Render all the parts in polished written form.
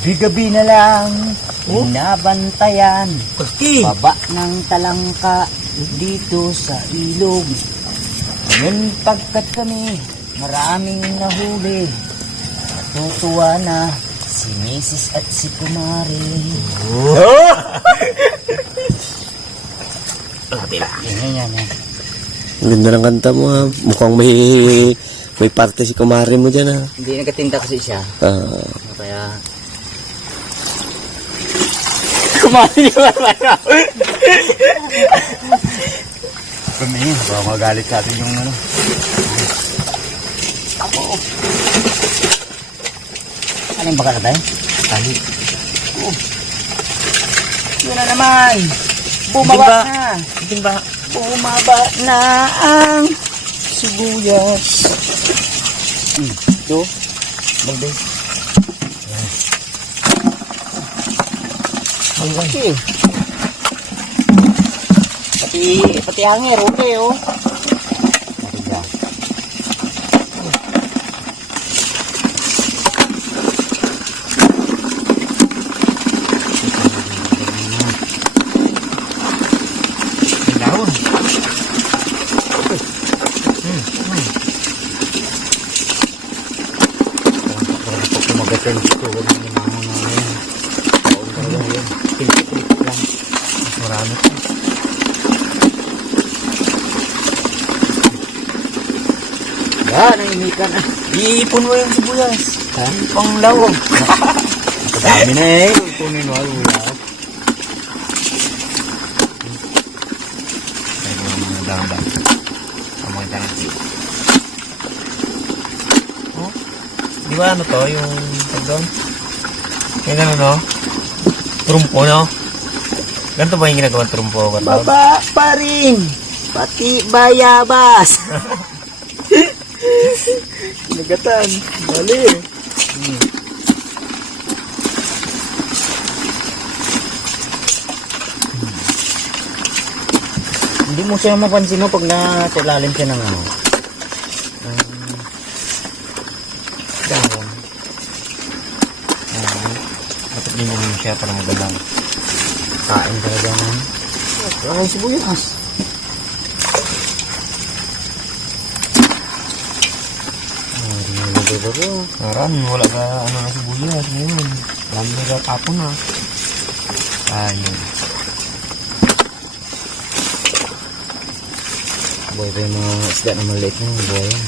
Gabi-gabi na lang, binabantayan. Baba ng talangka dito sa ilog. Ngayon pagkat kami, maraming nahuli. Natutuwa na si Mrs. at si Kumari. Yan. Ang ganda ng kanta mo ha. Mukhang may parte si kumari mo dyan ha. Hindi nagkatinda kasi siya. Kaya... Kumari niyo ba? Kumingin, baka magalit sa atin yung ano. Ano yung baka na tayo? Tali. Yun na naman. Bumaba na. Bumaba na ang sibuyas. Ito. Bagay. Okay. Pati hanger, okay oh. Marami pa. Yan, nainikan na. Iipon mo yung sibuyas. Panglawag. Dami na eh. Ipunin mo yung ulap. Ay, mga dami. Mga dami. Oh? Di ba ano to? Yung pagdoon? Yung ano no? Trumpo no? Ganito ba yung ginagawang trumpo? Baba pa rin. Pati bayabas. Nagatan. Mali. Hindi mo siya mapansin mo pag natulalim siya ng ano. Dahon. Dapat din mo siya para magalang. Kain talaga naman. Ay, sibuyas. Marami, wala ka ano na sibuyas ngayon. Lami na tapon na. Ayun. Buhay pa yung mga isda na maliit na buhay yan.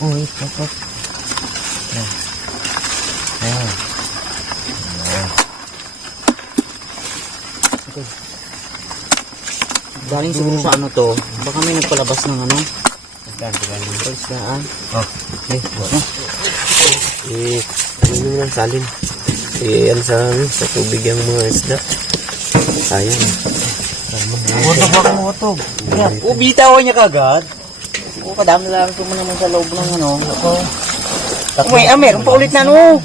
Uy, kapag. Yan. Ayan. Okay. Galing siguro sa ano to. Baka may nagpalabas ng ano. Isdaan. Oh. Okay. Ano lang salin. Ano sa tubig yung mga isda. Sayang. Wotog. Bitawan niya kagad. Oo, kadami na lang mo naman sa loob ng ano. Ako. Uy, meron pa ulit na no.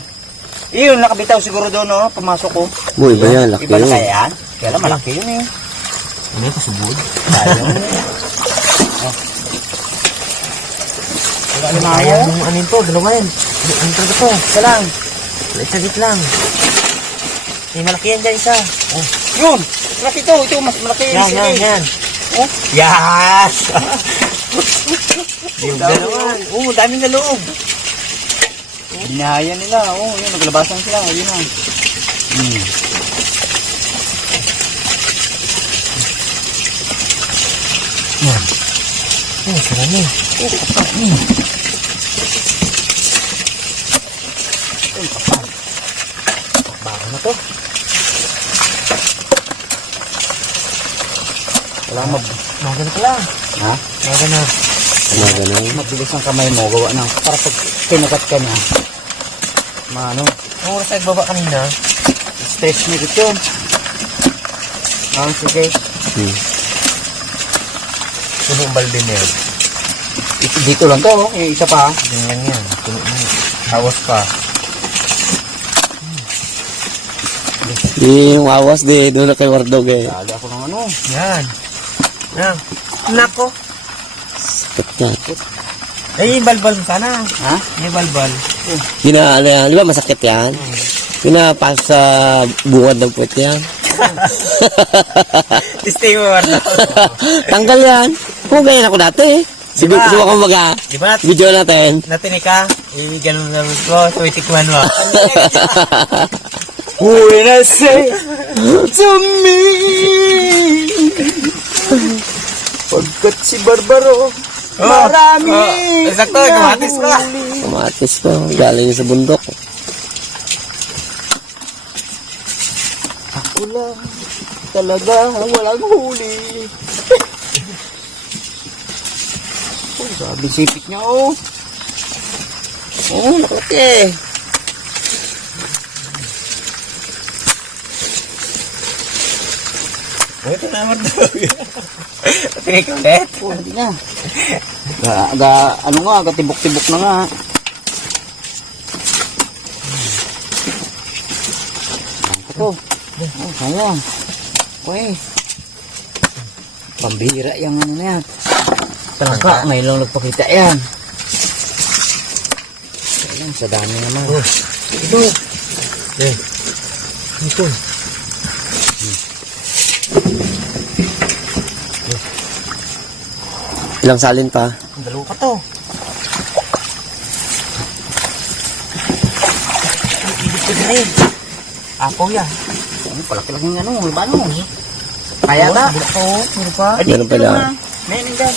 Iyon, nakabitaw siguro doon no. Pumasok ko. Boy, iba yan. Laki iba na yun. kaya yan? Kaya lang malaki yun eh. Ano yung kasubod? Sayang mo. Ayaw yung ano yun to, dalawa yan. Ano talaga to? Isa lang. Sagit lang. Malaki yan dyan isa. Oh. Yun! Malaki to. Ito mas malaki yun. Yan. Oh. Yes! Yung dalawan. Oo, daming na loob. Binahaya nila. Oh, yun. Naglabasan sila. Yun na. Yan. Oh, sarami. Baka na to. Wala Maga na pala. Ha? Maga na. Mabilis ang kamay mo. Gawa na. Para pag kinakat ka niya. Maano? Ang oras tayo baba kanina. Stretch mo dito. Sige. Puno ang balde na yun. Dito lang to. Yung isa pa. Ganyan yan. Puno mo. Awas pa. Yung awas di doon na kay Wardog eh. Dali ako ng ano. Yan. Nako. Sakit niya. Ay, balbal sana. Ha? May balbal. Yun na, ano yan, di ba masakit yan? Yun na, pas sa bungad ng puwet yan. Stay mo, Marto. Tanggal yan. Kung ganyan ako dati eh. Siguro, Diba? subukan mo baga. Di ba Video natin. natinig ka? Ganun na mo. Tumitikman mo. When I say to me, pagkat si Barbaro, marami. Exacto, kamatis pa. Kamatis ko. Galing sa bundok. Ako lang talaga walang huli. Oh, sabi sipit niya, oh. Oh, nakalaki. Ito na, Marto. Natinig ka ulit. Oh, hindi na. Ano nga, tibok-tibok na nga. Ito. Oh, sayang. Okay. Pambihira yung ano na yan. Talaga, ngayon lang nagpakita yan. Sayang, sa dami naman. Ito. Ito. Ilang salin pa. Dalawa pa to. Ibig ko na rin. Apo yan. Ano, palaki-laking ano, labano. Kaya na. Meron pa. Meron pala. Meron dyan.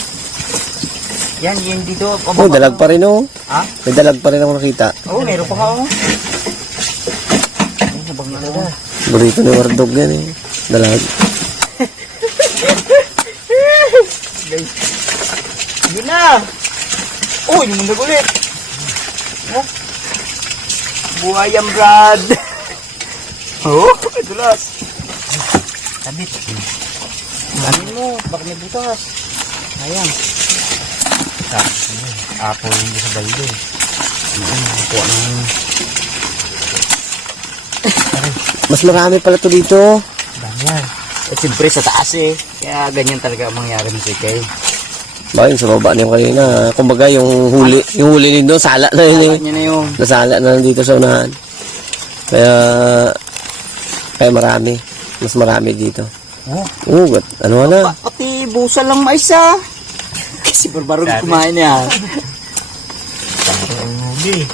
Yan, yan dito. Oh, dalag pa rin oh. Ha? May dalag pa rin ako nakita. Oo, meron pa nga ako. Ay, nabang na ako. Burrito ni Wardog yan eh. Dalag. Hindi na. Uy, lumundag ulit. Oh. Buhayang Brad. Oh, dulas. Sabit. Amin mo, baka may butas. Ayan. Apo yung sa balde. Ako ng... Mas marami pala to dito. Dami yan. At siyempre sa taas eh. Kaya ganyan talaga ang mangyari mo si Kay. Bakit sa baba niyo kanina. Kumbaga yung huli nito, sala na yun eh. Niya na yung... Nasala na lang dito sa unahan. Kaya marami. Mas marami dito. Oh. Ano na? Pati busa lang maisa. Kasi barbaro kumain niya. Ang huli.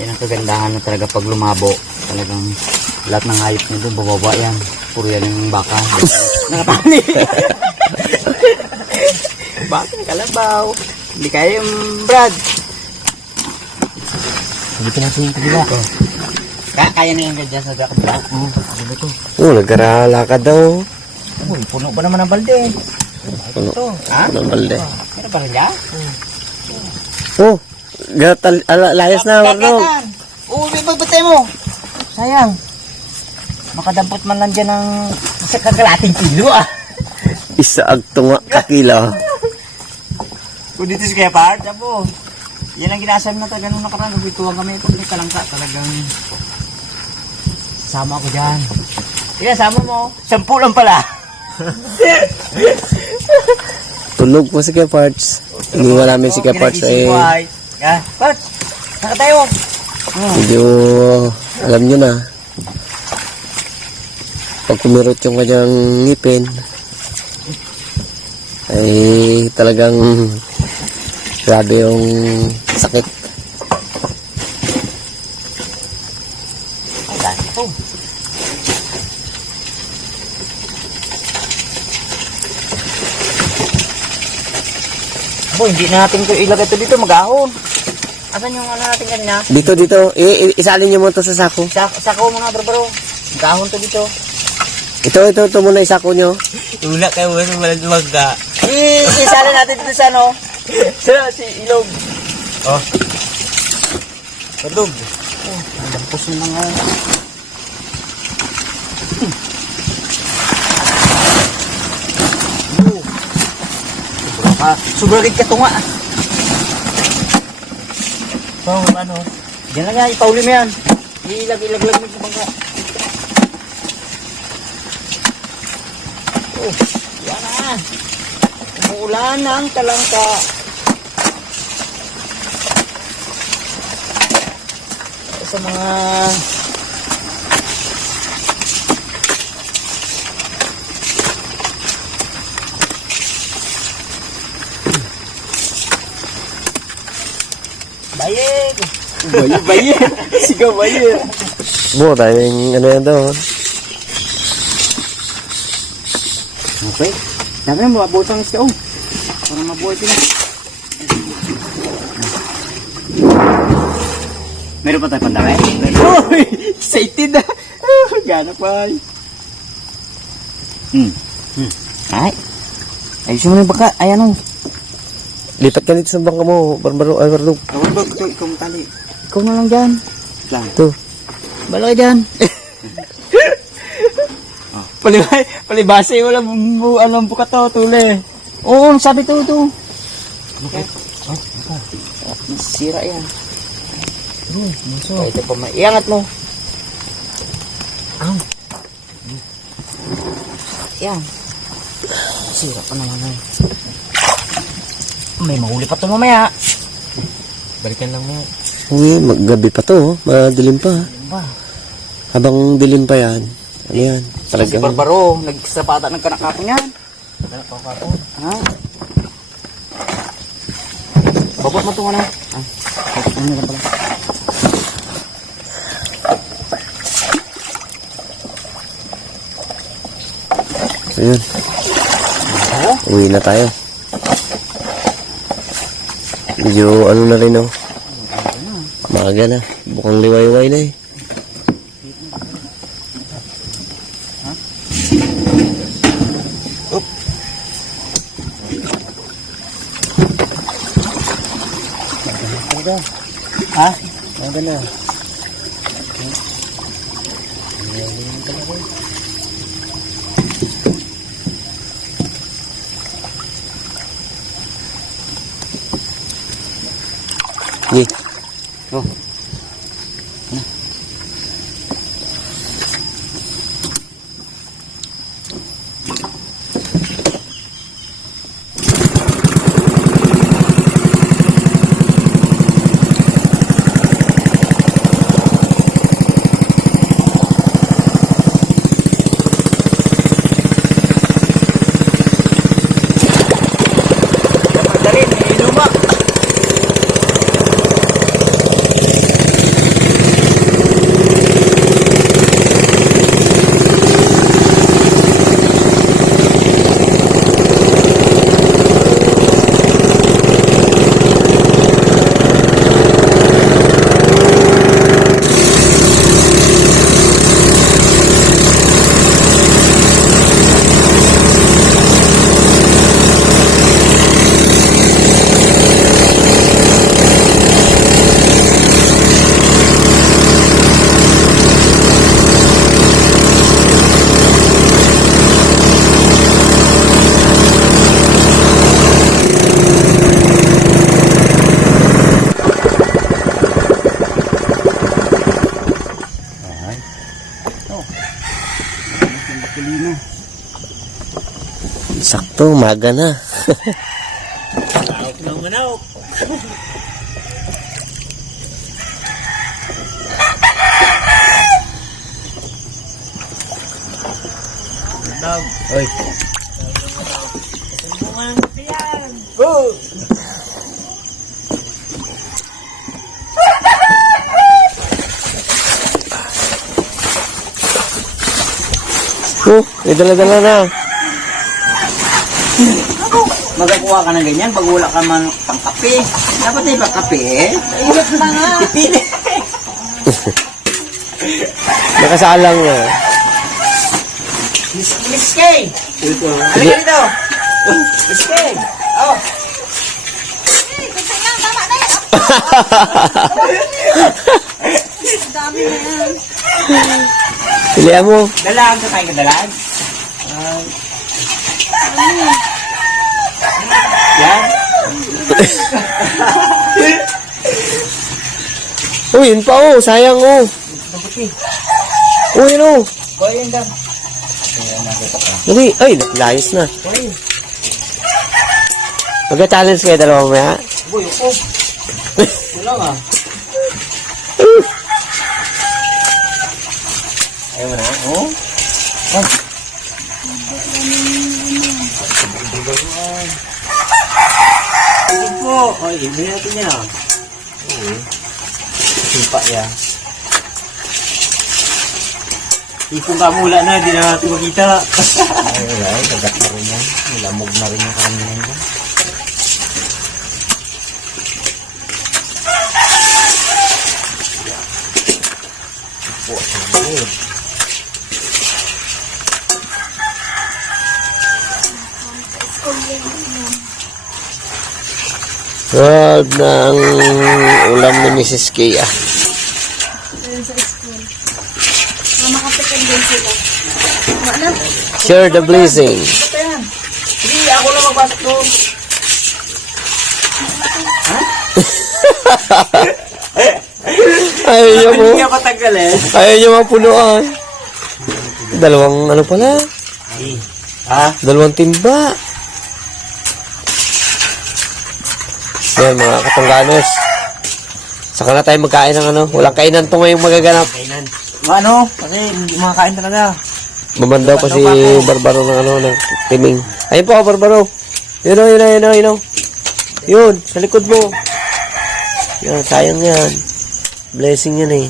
Yan ang kagandahan na talaga pag lumabo. Talagang lahat ng hayop niya doon, bababa yan. Puro yan yung baka. Nakatali. Baka, kalabaw. Hindi kaya yung Brad. Sabitin natin yung kabila. Kaya na yung ganyan sa kabila. Oo, kabila to. Nagkaralakad daw. Uy, puno ba naman ang balde? Puno. Ito. Ha? Ng balde. Meron pa rin niya? Oh, layas na, Wardog. Oo, may pagbatay mo. Sayang. Makadampot man lang dyan ng sa kagalating kilo ah. Isa agtunga kakila. Kung dito si Kuya Part, po. Yan ang ginasam na talaga nung nakaraan. Nagwituan kami pag may kalangka. Talagang sama ko dyan. Kaya sama mo. 10 lang pala. Tulog po si Kuya Parts. Iniwan namin si Kuya Parts eh. Ha? Parts, saka tayo. Medyo alam nyo na. Pag kumirot yung kanyang ngipin, ay talagang grabe yung sakit. Ay, dahil ito. Boy, hindi na natin ito ilagay ito dito, mag-ahon. Asan yung ano natin kanina? Dito. Isalin nyo mo to sa sako. Sako mga barbaro. Mag-ahon to dito. Ito muna isako nyo. Tula kayo mo sa walang magka. Isali natin dito sa ano? Sa si Ilog. Oh. Ilog. Oh, ang lampos na mga... Sobrang ka tunga. So, ano? Diyan lang yan, ipauli mo yan. Ilaglag mo sa bangka. Oh, Yan. Umuulan ng talangka. Sa mga bayig. Bayig. Sigaw bayig. Bo, tayong ano yan daw. Okay. Dami na mabuhay pang isda. Para mabuhay din. Meron pa tayo pandami? Uy! Excited na! Gana pa. Ay! Ayusin mo na yung baka. Ay ano? Lipat ka dito sa bangka mo, Barbaro. Ay, Barbaro. Awal ba? Ikaw mo tali. Ikaw na lang dyan. Lang. Ito. Bala ka dyan. Palibase wala alam buka to tuli. Oo, sabi to. Okay. Masira yan. Ito pa iangat mo. Yan. Sira pa naman eh. May mahuli pa to mamaya. Balikan lang mo. Uy, maggabi pa to. Madilim pa. Habang dilim pa yan. Ano yan? Si Barbaro, nagsapata ng kanakapon yan. Kanakapon? Ha? Babot mo ito nga na. Ano na pala? So yun. Uwi na tayo. Medyo ano na rin oh. Maaga na. Bukang liwayway na eh. Ha? Ano na? Sige. Oh. Sakto, umaga na. Oy. Oh. May dala-dala na. Magakuha ka ng ganyan pag wala ka man pang kape. Dapat na ipang kape eh. Ingat na nga. Pipili. Nakasalang na. Miss Kay! Halika dito! Miss Kay! Oh! Dami na yan. Pilihan mo. Dalaan ka tayo dalaan. Yan. Uy, yun pa oh. Sayang oh. Uy, yun oh. Kuya yan daw. Dali, ay, layos na. Magka-challenge kayo dalawa mamaya. Boy, ako. Wala nga. Ayaw mo na? Oo. Hindi po. Ay, hindi natin yan. Oo. Simpa yan. Ipong kamula na, hindi na natin makita. Ay, wala. Dagat na rin yan. Lamog na rin yung karamihan yan. Wag na ang ulam ni Mrs. K. Sa school. Makapit din sila. Wala. Share the blessing. Ito yan. Hindi, ako lang magbasok doon. Ayaw niyo mo. Hindi ako tagal eh. Ayaw niyo mapunuan. Dalawang ano pala? Ha? Dalawang timba. Yan mga katungganos. Saka na tayo magkain ng ano. Walang kainan to ngayong magaganap. Kainan. Ano? Kasi hindi makakain talaga. Mamandaw pa si Barbaro ng ano, ng timing. Ayun po, Barbaro. Yun o, yun o, yun o, yun o. Yun, sa likod mo. Yan, sayang yan. Blessing yan eh.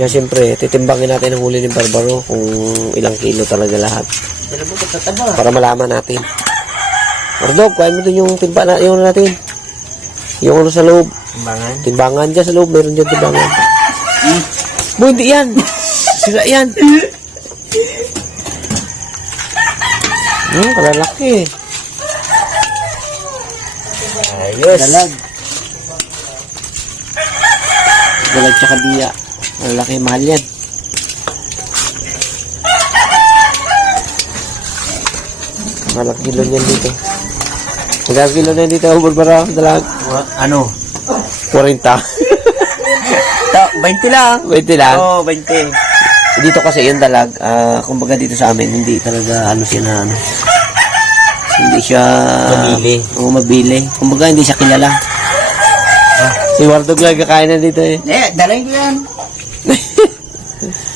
Yan, siyempre, titimbangin natin ang huli ni Barbaro kung ilang kilo talaga lahat. Dala mo tataba. Para malaman natin. Bardog, kain mo din yung timba na, yung ano natin. Yung ano sa loob. Timbangan. Timbangan dyan sa loob, meron dyan timbangan. Boy, hindi yan. Sila yan. Kalalaki. Ayos. Dalag. Dalag tsaka biya. Malalaki, mahal yan. Malaki kilo yan dito. Magkano kilo na yan dito, Barbara? Dalag? Ano? 40. 20 lang. 20 lang? Oo, 20. Dito kasi yung dalag, kumbaga dito sa amin, hindi talaga ano siya na ano. Hindi siya... Mabili. Oo, mabili. Kumbaga hindi siya kilala. Si Wardog lang kakain na dito eh. Dalayin ko yan.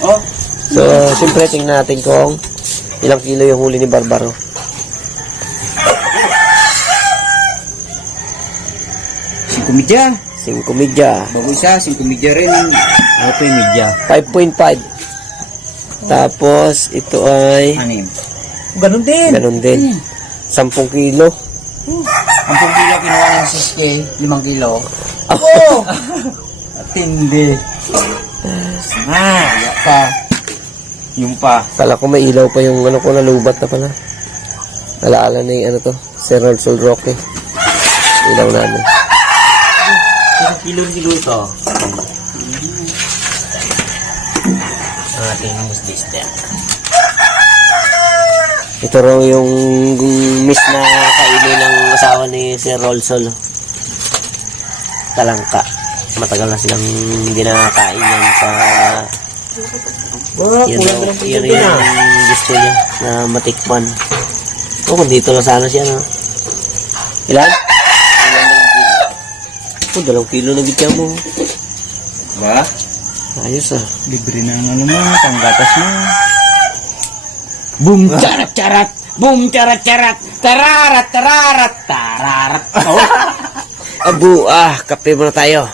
Oh. So, siyempre tingnan natin kung ilang kilo yung huli ni Barbaro. 5 media. 5 midya. Bago isa, 5 media rin. Ano po yung media? 5.5. Tapos, ito ay... Anim. Ganun din. Ganun din. 10 kilo. Ang 10 kilo kinuha ng 6K, 5 kilo. Oh! Tindi. Wala pa. Yung pa. Kala ko may ilaw pa yung ano ko, nalubat na pala. Alaala na yung ano to, Sir Sol Roque. Ilaw namin. 1 kilo to. Ang ating musdista. Ito raw yung miss na kainin ng asawa ni Sir Rolsol. Talangka. Matagal na silang hindi nakakain yan sa... Yan yung gusto niya na matikman. O, kung dito lang sana siya, no? Ilan? 2 kilo na gitya mo. Ba? Ayos ah. Libre na ano mo, panggatas mo. Boom, charat, charat. Boom, charat, charat. Tararat, tararat, tararat. Oh. Abu, kape muna tayo.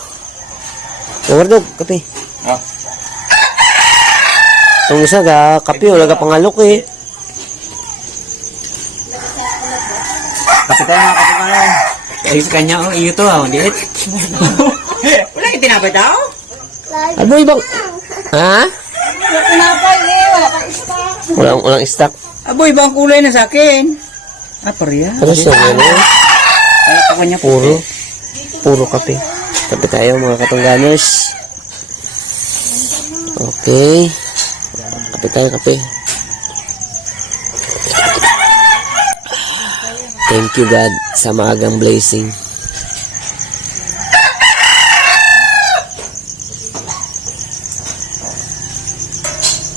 Wardog, kape. Ah. Itong isa, kape, wala ka pangalok eh. Kape tayo mga kape ka lang. Ay, kanya, iyo to, liit. Wala yung tinapay tao? Abo, ibang... Ha? Tinapay eh. Wala kang stock. Walang stock. Abo, ibang kulay na sa akin. Pareha. Ano siya, ano? Kaya ako kanya Puro kape. Kape tayo mga katungganers. Okay. Kape tayo, kape. Thank you God sa maagang blessing.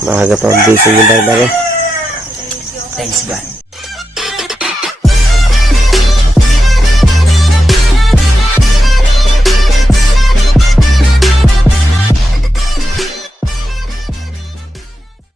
Maaga pa ang busy ni Barbaro. Thanks God.